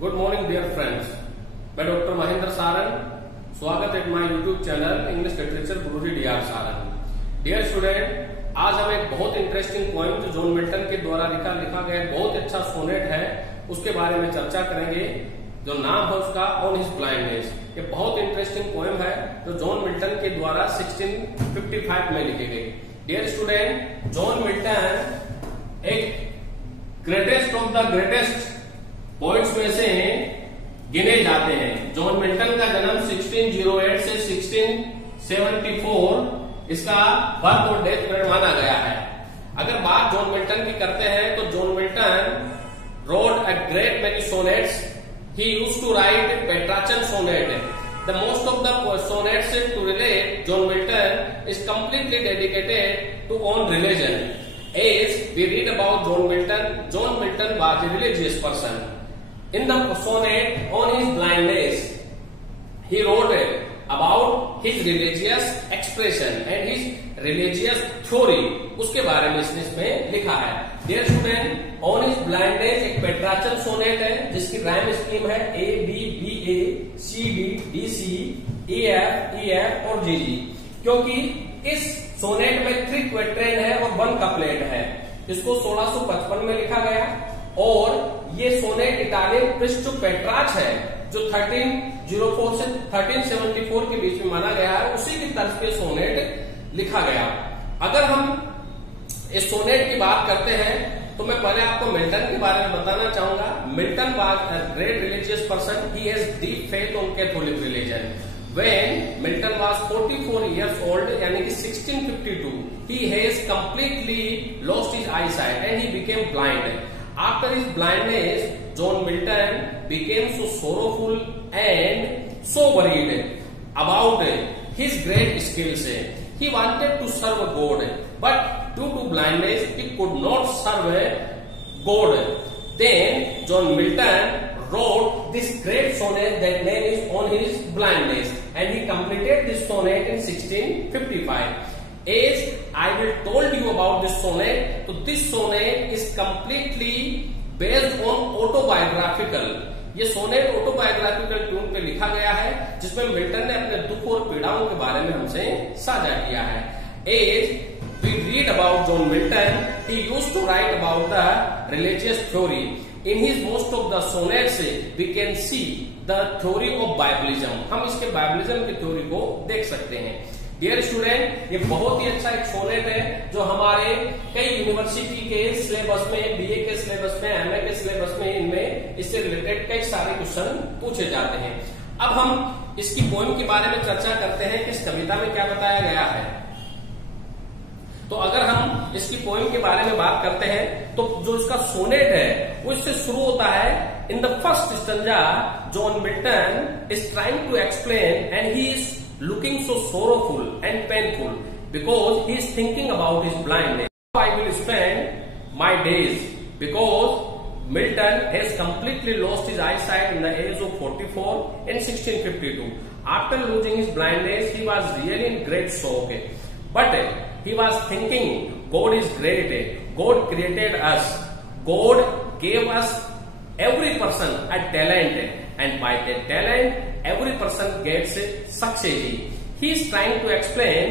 Good morning dear friends, मैं doctor Mahendra Saran. स्वागत है my YouTube channel English literature Guruji DR Saran. Dear student, आज हम एक बहुत इंटरेस्टिंग पोएम जो जॉन मिल्टन के द्वारा लिखा गया बहुत अच्छा सोनेट है, उसके बारे में चर्चा करेंगे। जो नाम है उसका ऑन हिज ब्लाइंडनेस। ये बहुत इंटरेस्टिंग पोएम है जो जॉन मिल्टन के द्वारा 1655 में लिखी गई। डियर स्टूडेंट, जॉन मिल्टन एक greatest of the greatest poets में से गिने जाते हैं। जॉन मिल्टन का जन्म 1608 से 1674 इसका बर्थ और डेथ पीरियड माना गया है। अगर बात जॉन मिल्टन की करते हैं तो John Milton wrote a great many sonnets. He used to write Petrarchan sonnet. The most of the sonnets to relate John Milton is completely dedicated to on religion. As we read about John Milton was a religious person. In the sonnet on his blindness, he wrote about his religious expression and his religious theory. उसके बारे में इसमें लिखा है। Dear student, on his blindness एक पेट्राचन sonnet है जिसकी rhyme scheme है A B B A C D D C E F E F और G G। क्योंकि इस सोनेट में 3 क्वेट्रेन है और 1 कपलेट है। इसको 1655 में लिखा गया और ये सोनेट इटालियन क्रिस्टो पेट्राच है जो 1304 से 1374 के बीच में माना गया है। उसी की तर्ज पे सोनेट लिखा गया। अगर हम इस सोनेट की बात करते हैं तो मैं पहले आपको मिल्टन के बारे में बताना चाहूंगा। Milton was a great religious person. He has deep faith on Catholic religion. When Milton was 44 years old, यानी कि 1652, he has completely lost his eyesight and he became blind. After his blindness, John Milton became so sorrowful and so worried about his great skills. He wanted to serve God, but due to blindness, he could not serve God. Then John Milton wrote this great sonnet that name is On His Blindness, and he completed this sonnet in 1655. As I will told you about this sonnet, so this sonnet is completely based on autobiographical. ये sonnet autobiographical tune पे लिखा गया है जिसमें Milton ने अपने दुख और पीड़ाओं के बारे में हमसे साझा किया है। As we read about John Milton, he used to write about the religious theory. In his most of the sonnets, we can see the theory of Biblism. हम इसके बाइबलिज्म की थ्योरी को देख सकते हैं। डियर स्टूडेंट, ये बहुत ही अच्छा एक सोनेट है जो हमारे कई यूनिवर्सिटी के सिलेबस में, बीए के सिलेबस में, एमए के सिलेबस में इनमें इससे रिलेटेड कई सारे क्वेश्चन पूछे जाते हैं। अब हम इसकी पोएम के बारे में चर्चा करते हैं कि इस कविता में क्या बताया गया है। तो अगर हम इसकी पोएम के बारे में बात करते हैं तो जो इसका सोनेट है वो इससे शुरू होता है। In the first stanza John Milton is trying to explain and he is looking so sorrowful and painful because he is thinking about his blindness. How I will spend my days, because Milton has completely lost his eyesight in the age of 44 in 1652. After losing his blindness, he was really in great shock. But he was thinking, God is great. God created us. God gave us every person a talent, and by that talent, every person gets succeed. He is trying to explain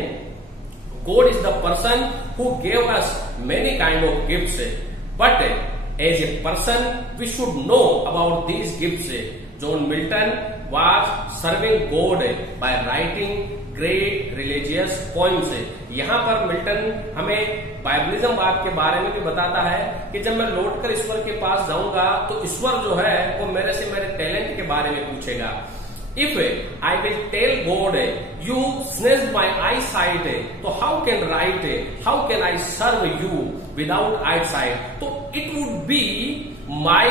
God is the person who gave us many kind of gifts, but as a person we should know about these gifts. John Milton was serving God by writing great religious poems. यहाँ पर Milton हमें बाइबलिज्म बात के बारे में भी बताता है कि जब मैं लौटकर ईश्वर के पास जाऊंगा तो ईश्वर जो है वो मेरे से मेरे टैलेंट के बारे में पूछेगा। If I will tell God, you snatched my eyesight, so how can I serve you without eyesight? So it would be my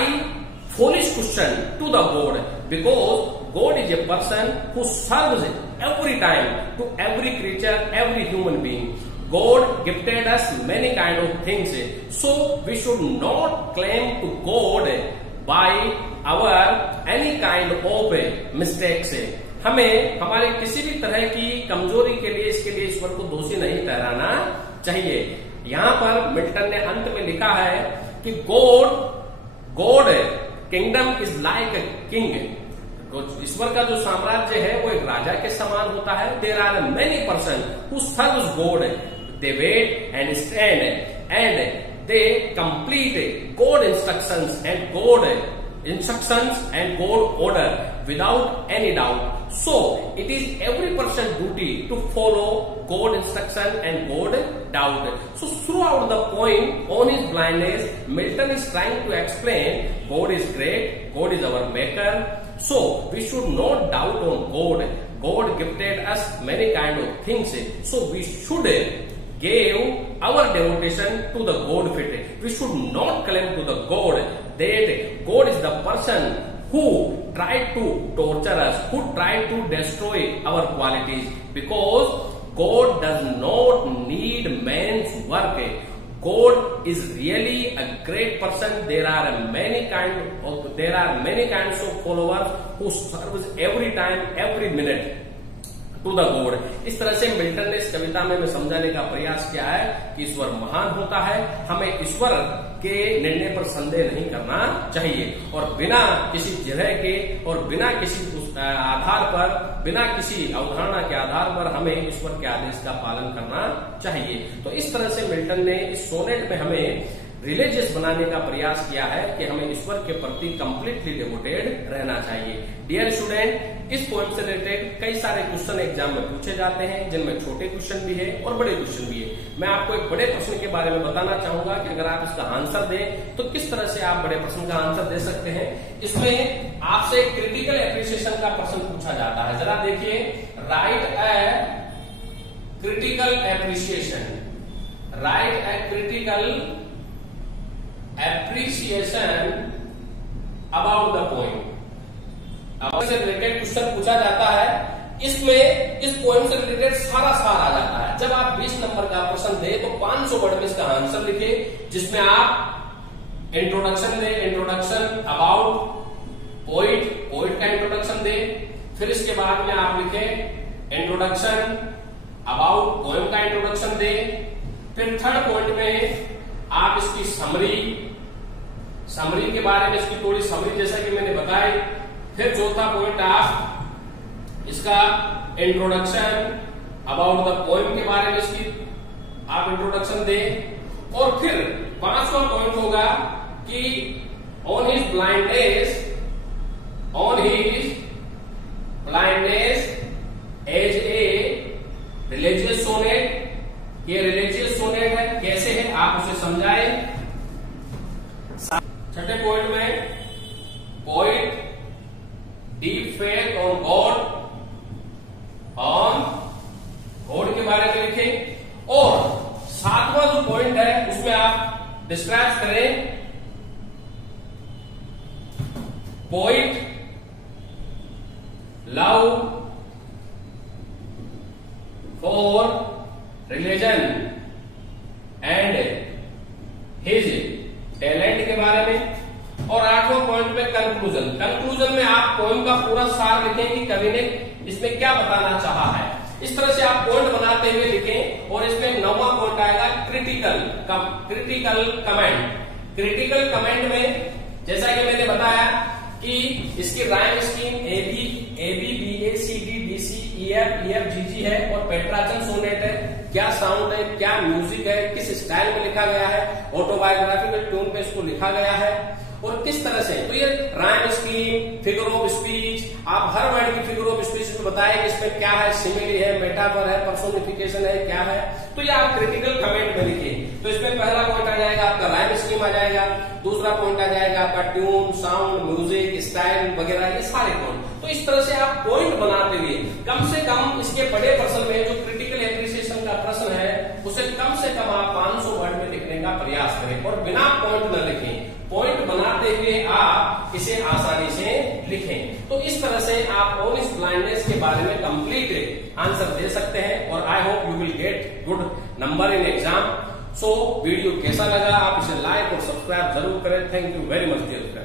foolish question to the God, because God is a person who serves every time to every creature, every human being. God gifted us many kind of things, so we should not claim to God by our any kind of mistakes. हमें हमारे किसी भी तरह की कमजोरी के लिए इसके लिए ईश्वर को दोषी नहीं ठहराना चाहिए। यहाँ पर मिल्टन ने अंत में लिखा है कि God kingdom is like a king. तो ईश्वर का जो साम्राज्य है वो एक राजा के समान होता है। There are many person who serves God, they wait and stand and they complete God instructions and God order without any doubt. So it is every person's duty to follow God instruction and God doubt. So throughout the poem on his blindness, Milton is trying to explain God is great, God is our maker. So we should not doubt on God. God gifted us many kind of things. So we should give our devotion to the God fit. We should not claim to the God that God is the person who tried to torture us, who tried to destroy our qualities, because God does not need man's work. God is really a great person. There are many kinds of followers who serves every time, every minute to the God. इस तरह से Milton ने इस कविता में समझाने का प्रयास किया है कि ईश्वर महान होता है, हमें ईश्वर के निर्णय पर संदेह नहीं करना चाहिए और बिना किसी जगह के और बिना किसी आधार पर, बिना किसी अवधारणा के आधार पर हमें ईश्वर के आदेश का पालन करना चाहिए। तो इस तरह से मिल्टन ने इस सोनेट में हमें रिलीजियस बनाने का प्रयास किया है कि हमें ईश्वर के प्रति कंप्लीटली डिवोटेड रहना चाहिए। डियर स्टूडेंट, इस पोएम से रिलेटेड कई सारे क्वेश्चन एग्जाम में पूछे जाते हैं, जिनमें छोटे क्वेश्चन भी है और बड़े क्वेश्चन भी है। मैं आपको एक बड़े प्रश्न के बारे में बताना चाहूंगा कि अगर आप इसका आंसर दें तो किस तरह से आप बड़े प्रश्न का आंसर दे सकते हैं। इसमें आपसे क्रिटिकल एप्रिसिएशन का प्रश्न पूछा जाता है। जरा देखिए, right a critical appreciation, right a critical appreciation about the poem. से रिलेटेड क्वेश्चन पूछा जाता है, इसमें इस पोएम से रिलेटेड सारा सार आ जाता है। जब आप 20 नंबर का प्रश्न दे तो 500 वर्ड में इसका आंसर लिखे, जिसमें आप introduction they, introduction about poet, poet का इंट्रोडक्शन दे, फिर इसके बाद में आप लिखे इंट्रोडक्शन अबाउट पोएम का इंट्रोडक्शन दे, फिर थर्ड पॉइंट में आप इसकी समरी के बारे में इसकी थोड़ी समरी जैसा कि मैंने बताई, फिर चौथा पॉइंट आप इसका इंट्रोडक्शन अबाउट द पोएम के बारे में इसकी आप इंट्रोडक्शन दें, और फिर पांचवा पॉइंट होगा कि on his blindness as a religious sonnet. ये रिलीजियस सोनेट है, कैसे है आप उसे समझाएं। छठे पॉइंट में poet deep faith on God के बारे में लिखें, और सातवां जो पॉइंट है उसमें आप डिस्क्राइब करें poet love for religion and his talent के बारे में, और आठवां पॉइंट में कंक्लूजन में आप पोएम का पूरा सार लिखें कि कवि ने इसमें क्या बताना चाहा है। इस तरह से आप पॉइंट बनाते हुए लिखें, और इसमें 9वां पॉइंट आएगा क्रिटिकल कमेंट। क्रिटिकल कमेंट में जैसा कि मैंने बताया कि इसकी राइम स्कीम ABBACDDCEFGG है और पेट्राचन सोनेट है। क्या साउंड है, क्या म्यूजिक है, किस स्टाइल में लिखा गया है, ऑटोबायोग्राफिकल ट्यून पे इसको लिखा गया है और किस तरह से। तो ये rhyme scheme, figure of speech, आप हर वर्ड की फिगर ऑफ स्पीच में बताए कि इसमें क्या है, सिमिली है, मेटाफर है, पर्सोनिफिकेशन है, क्या है। तो ये आप क्रिटिकल कमेंट में लिखिए। तो इसमें पहला पॉइंट आ जाएगा आपका राइम स्कीम आ जाएगा, दूसरा पॉइंट आ जाएगा आपका ट्यून, साउंड, म्यूजिक, स्टाइल वगैरह, ये सारे पॉइंट। तो इस तरह से आप पॉइंट बनाते हुए कम से कम इसके बड़े प्रश्न में जो क्रिटिकल एप्रिसिएशन का प्रश्न है उसे कम से कम आप 500 वर्ड में लिखने का प्रयास करें, और बिना पॉइंट न लिखें, पॉइंट बनाते हुए आप इसे आसानी से लिखें। तो इस तरह से आप ऑन हिज ब्लाइंडनेस के बारे में कंप्लीट आंसर दे सकते हैं, और I hope you will get good number in exam. So video कैसा लगा आप इसे लाइक और सब्सक्राइब जरूर करें। Thank you very much dear friends.